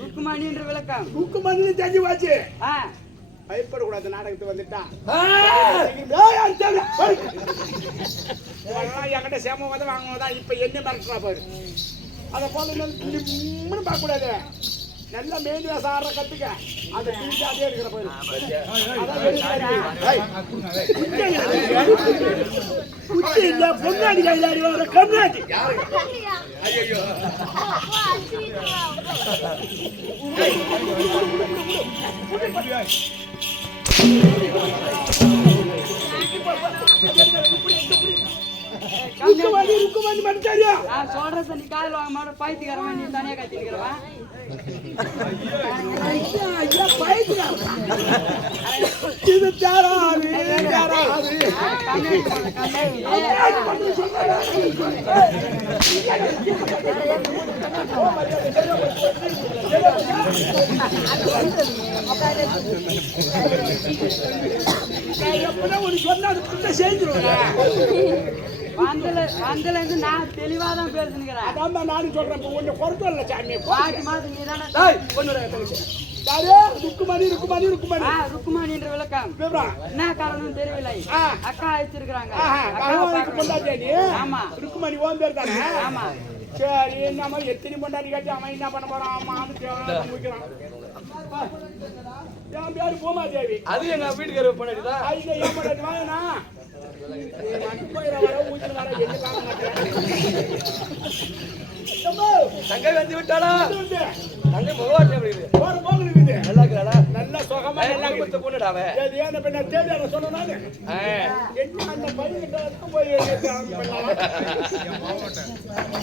ருக்குமணின்ற விளக்கம் ருக்குமணி தெரிஞ்சு வாச்சு பயப்படக்கூடாது நாடகத்துக்கு வந்துட்டான் என்கிட்ட சேம வந்து வாங்குவதான் இப்ப என்ன மறக்கிறா பாரு அதை போல பார்க்க கூடாது நல்லா மேல் வேசம் ஆடுற கத்துக்க அதை தூக்கி அதே இருக்கிற போயிரு பொண்ணாடி கையிலாடி வர கண்ணாடி ருக்குமணி மடிச்சாரியா சொல்றத நீ காதுல வாங்க மாட்ட பைத்தியக்காரமா நீ தனியா கத்திக்கிறவா ஐயா பைத்தியக்காரன் இது தாராது ஒரு சொன்னா அது செஞ்சிருவேன் வந்தல இருந்து நான் தெளிவாதான் பேசுகிறேன். அதான் நானும் சொல்றேன். கொஞ்சம் பொறுத்து இல்ல சாமி. பாட்டி மாதிரி நீ தானே. டேய் ஒண்ணுடா தங்கச்சி. யாரே ருக்குமணி. ருக்குமணின்ற விளக்கம். என்ன காரணம் தெரியவில்லை. அக்கா வச்சிருக்காங்க. அக்கா பொண்டாட்டி நீ? ஆமா. ருக்குமணி ஓன் பேர் தானே? ஆமா. சரி என்னமா எத்தனை பொண்டாட்டி கட்டி அவன் என்ன பண்ண போறான்? அம்மான்னு கேவலம் முக்கிறான். என் பேரு பூமாதேவி. அது எங்க வீட்டுக்காரர் பொண்டாட்டி தான். ஐயா ஏன் பொண்டாட்டி வாங்கனா? தங்கை வந்து விட்டாளா? தங்கை முகவாட்டி அப்படி இருக்குது. நல்லா இருக்கிறாளா? நல்ல சுகமா நல்லா கொடுத்த பொண்ணுடாவ. ஏன் பின்ன தேடியால சொன்னானே என்ன அந்த பையன்கிட்ட போய்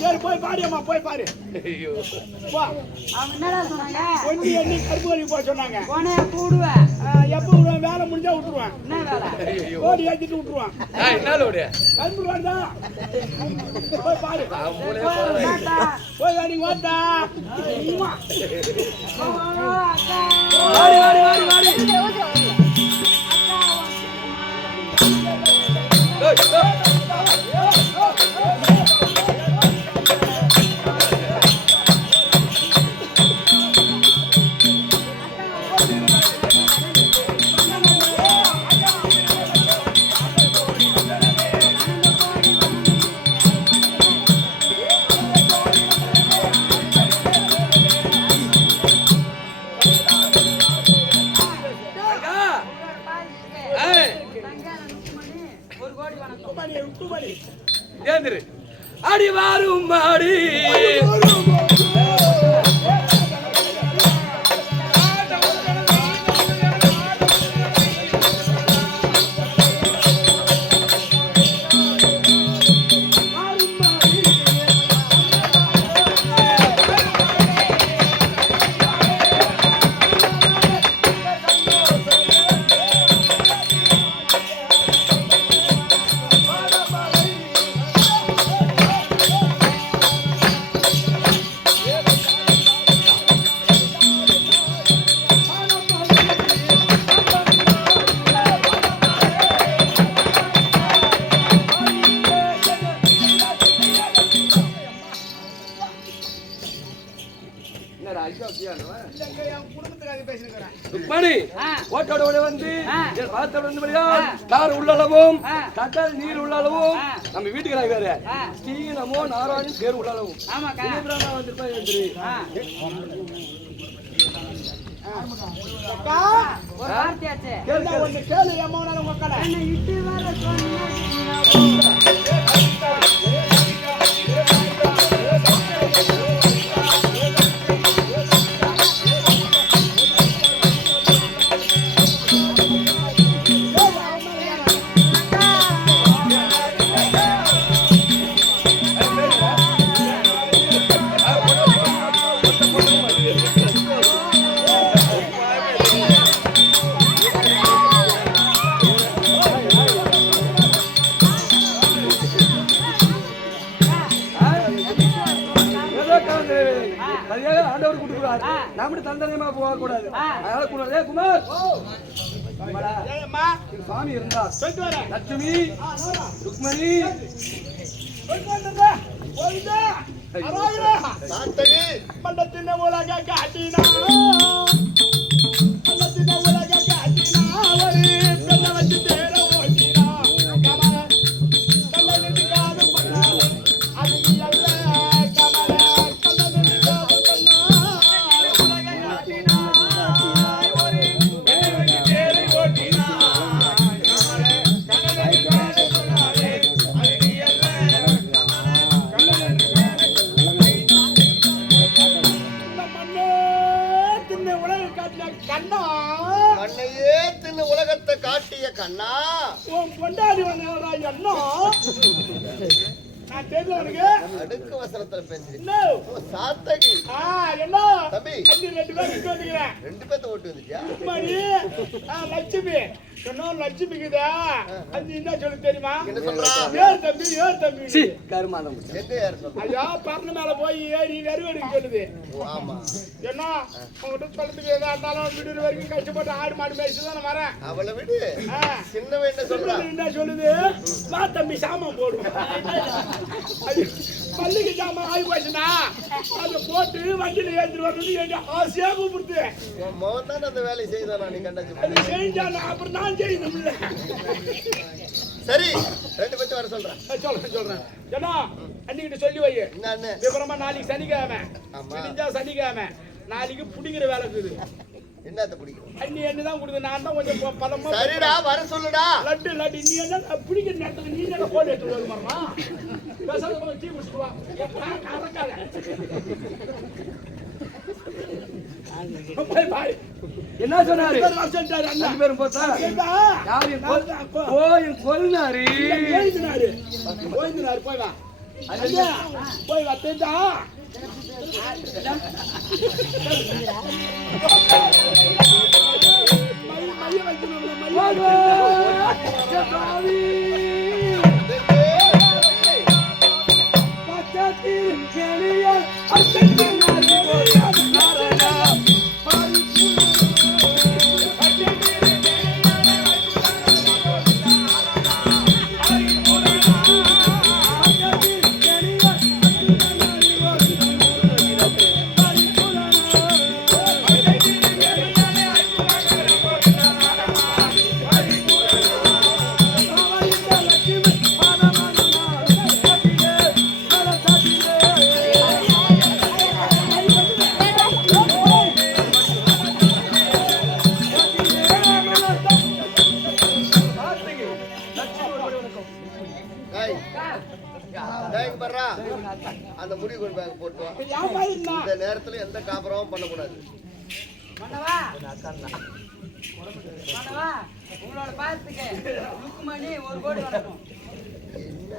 சரி போய் பாருமா போய் பாரு. ஐயோ வா அவங்க என்னடா சொன்னாங்க? ஒண்ணி எண்ணி கருப்புகறி போய் சொன்னாங்க. போனே கூடுவேன். எப்ப விடுவேன் வேலை முடிஞ்சா விட்டுருவேன். என்ன வேலை? ஓடி ஏத்திட்டு விட்டுருவான். என்னால ஓடியா? கருப்பு வாடா. போய் பாரு. போய் வாடி வாடா. வாடி வாடி வாடி வாடி. அடி வாரும் மாடி உள்ளளவும் கடல் நீர் உள்ளளவும் நம்ம வீட்டுக்கு வேற ஸ்ரீநமோ நாராயணன் பேர் உள்ளளவும் சாமி இருந்தா லட்சுமி ருக்மணி சாத்தகி மண்டத்தின் உலக காட்டினா மண்டத்தின் உலக காட்டினா ஒரு பெண்ணை வச்சு தேர ஓட்டினா கமல கல்லனுக்கு காது பண்ணாலே அது அல்ல கமல கல்லனுக்கு காது பண்ணாலே உலக காட்டினா ஒரு பெண்ணை வச்சு தேர ஓட்டினா கமல கல்லனுக்கு காது பண்ணாலே அது அல்ல கமல மண்ணையே தின்னு உலகத்தை காட்டிய கண்ணா கொண்டாடி வந்தா என்ன நான் தெரியல அடுக்கு வசனத்துல பேசுறேன் என்ன சாத்தகி என்ன தம்பி அண்ணி 2 பேர் இங்க வந்துக்கிறேன் 2 பேத்த ஓட்டு வந்துச்சியா மணி லட்சுமி சொன்னோம் லட்சுமிக்குதா அண்ணி என்ன சொல்லு தெரியுமா என்ன சொல்றா ஏர் தம்பி சி கருமாதம் எங்க யார் சொல்றா ஐயா பறந்து மேல போய் ஏறி வெறுவெடுக்க சொல்லுது ஆமா என்ன உங்ககிட்ட சொல்றதுக்கு எதா இருந்தாலும் விடுற வரைக்கும் கஷ்டப்பட்டு ஆடு மாடு மேய்ச்சி தான் வரேன் அவளை விடு சின்னவன் என்ன சொல்றா என்ன சொல்லுது வா தம்பி சாமான் போடுவோம் பள்ளிக்கு சாமான் ஆகி போச்சுன்னா அதை போட்டு வண்டியில ஏற்றிட்டு வரணும் எங்க ஆசையா கூப்பிடுது உன் மகன் தான் அந்த வேலையை செய்தானா நீ கண்டாச்சு அது செஞ்சானா அப்புறம் நான் செய்யணும்ல சரி 2 பேத்த வர சொல்றேன் சொல்றேன் ஏன்னா அன்னிக்கிட்ட சொல்லி வை என்ன விவரமா நாளைக்கு சனிக்கிழமை ஆமா. விடிஞ்சா சனிக்கிழமை நாளைக்கு புடிக்கிற வேலை இருக்குது என்னத்த பிடிக்கும் அண்ணி என்னதான் கொடுத்து நான் தான் கொஞ்சம் பதமா சரிடா வர சொல்லுடா லட்டு நீ என்ன பிடிக்கிற நேரத்துக்கு நீ என்ன போட்டு எடுத்து வருமாமா பேசாத கொஞ்சம் டீ குடிச்சிட்டு வா அறக்காத பாய் பாய் என்ன சொன்னாரு வருஷம் அண்ணா 2 பேரும் போட்டா யாரு போய் கொல்லுனாரு போயிருந்தாரு போய் வா ஐயா போய் வா தெரிஞ்சா மைய வைக்கணும் அந்த முடி கொண்டு பேக் போட்டு வா இந்த நேரத்துல எந்த காபரமும் பண்ணக்கூடாது மன்னவா மன்னவா உங்களோட பாத்துக்கு ருக்குமணி 1 கோடி வரணும் என்ன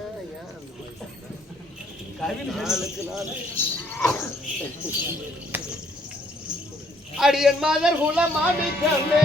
நாளுக்கு நாள் அடியன் மாதர் குலமாணிக்கமே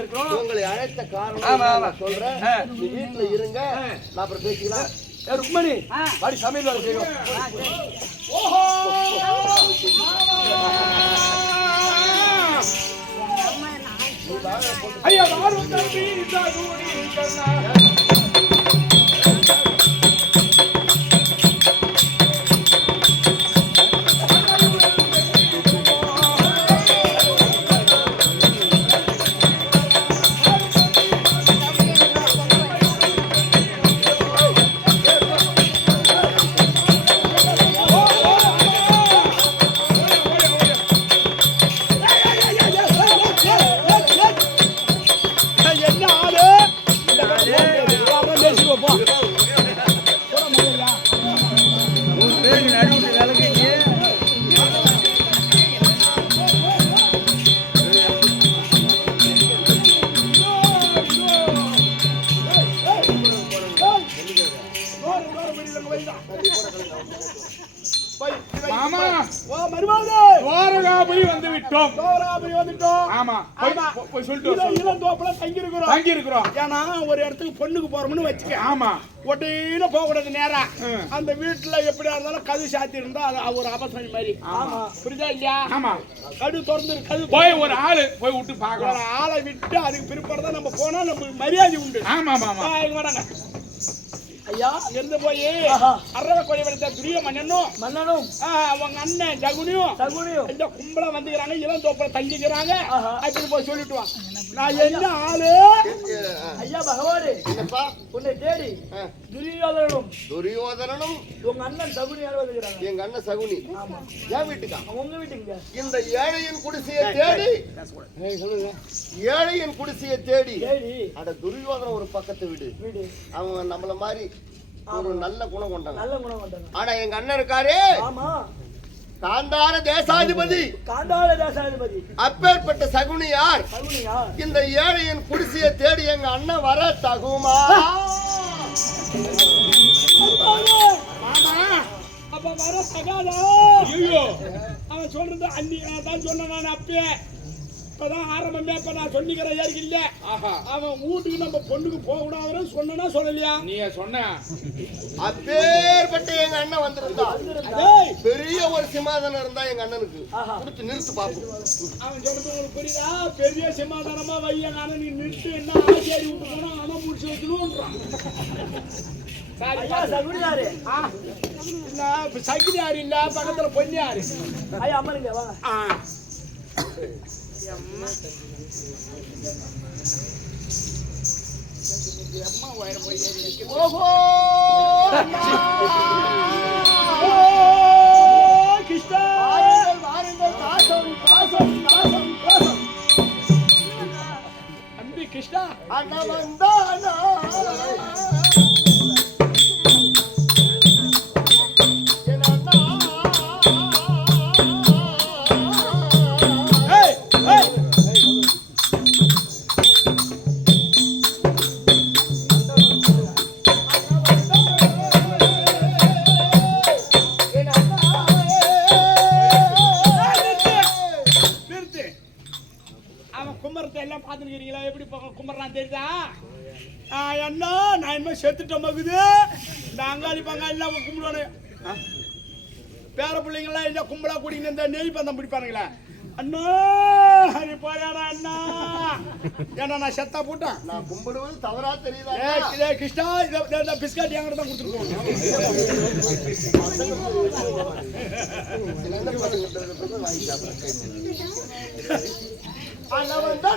இருக்கிறோம். உங்களை அழைத்த காரணம் ஆமா, ஆமா. நான் சொல்றேன். நீ வீட்டுல இருங்க, நான் அப்புறம் பேசிக்கலாம். ருக்மணி வாடி சமையல் வேலை செய்யும். ஓஹோ ஐயா வாரும் தம்பி தகுடி கண்ணா மாமா துவாரகாபுரி வந்து விட்டோம். ஆமா போய் சொல்லிட்டு இளந்தோப்புல தங்கி இருக்கிறோம். ஏன்னா ஒரு இடத்துக்கு பொண்ணுக்கு போறோம்னு வச்சுக்க. ஆமா ஒட்டின போக கூடாது நேரா. அந்த வீட்டுல எப்படியா இருந்தாலும் கது சாத்தி இருந்தா அது ஒரு அபசம் மாதிரி. புரியுதா இல்லையா? ஆமா கடு திறந்து கது போய் ஒரு ஆளு போய் விட்டு பாக்கலாம். ஒரு ஆளை விட்டு அதுக்கு பிற்பாடுதான் நம்ம போனா நமக்கு மரியாதை உண்டு. ஆமா ஆமா இங்க வராங்க ஐயா. இருந்து போய் அரவ கொடி வளர்த்த துரிய மன்னனும் அவங்க அண்ணன் ஜகுனியும் இந்த கும்பலா வந்துக்கிறாங்க. இளந்தோப்புல தங்கிக்கிறாங்க. அப்படி போய் சொல்லிட்டு வா. நான் என்ன ஆளு ஐயா பகவானே, என்னப்பா? உன்னை தேடி துரியோதனனும் உங்க அண்ணன் தகுனியார் வந்துக்கிறாங்க. எங்க அண்ணன் சகுனி என் வீட்டுக்கா? உங்க வீட்டுங்க. இந்த ஏழையின் குடிசையை தேடி ஏழையின் குடிசையை தேடி அட துரியோதன ஒரு பக்கத்து வீடு. அவன் நம்மள மாதிரி ஒரு நல்ல குணம் கொண்டாங்க. ஆனா எங்க அண்ணன் இருக்காரு காந்தார தேசாதிபதி. அப்பேற்பட்ட சகுனி யார்? இந்த ஏழையின் குடிசையை தேடி எங்க அண்ணன் வர தகுமா? அப்ப வர தகாதா? அவன் சொல்றது அன்னி தான் சொன்ன. நான் அப்பே இப்பதான் ஆரம்பமே இப்ப நான் சொன்னிக்கிறேன் யாருக்கு இல்ல. அவன் வீட்டுக்கு நம்ம பொண்ணுக்கு போக கூடாதுன்னு சொன்னா சொல்லலையா? நீ சொன்ன அப்பேற்பட்ட எங்க அண்ணன் வந்திருந்தா பெரிய ஒரு சிம்மாதனம் இருந்தா எங்க அண்ணனுக்கு கொடுத்து நிறுத்து பாப்போம். அவன் சொல்றது உங்களுக்கு புரியுதா? பெரிய சிம்மாதனமா வைய அண்ணன் நீ நிறுத்து. என்ன ஆச்சேரி விட்டு போனா அண்ணன் முடிச்சு வைக்கணும்ன்றான். சகிதாரு இல்ல பக்கத்துல பொன்னியாரு. கிருஷ்ணா அன்பி கிருஷ்ணா அண்ணா வந்தானா செத்துட்டோமாக்குது. இந்த அங்காளி பங்காளி எல்லாம் கும்பிடுவானு பேர பிள்ளைங்களாம் இல்ல கும்பலா கூடிங்க இந்த நெய் பந்தம் பிடிப்பானுங்களே. அண்ணா நீ போயாடா அண்ணா. ஏன்னா நான் செத்தா போட்டேன். நான் கும்பிடுவது தவறா தெரியுதா? கிருஷ்ணா இதை பிஸ்கட் என்கிட்ட தான் கொடுத்துருக்கோம். அண்ணா வந்தா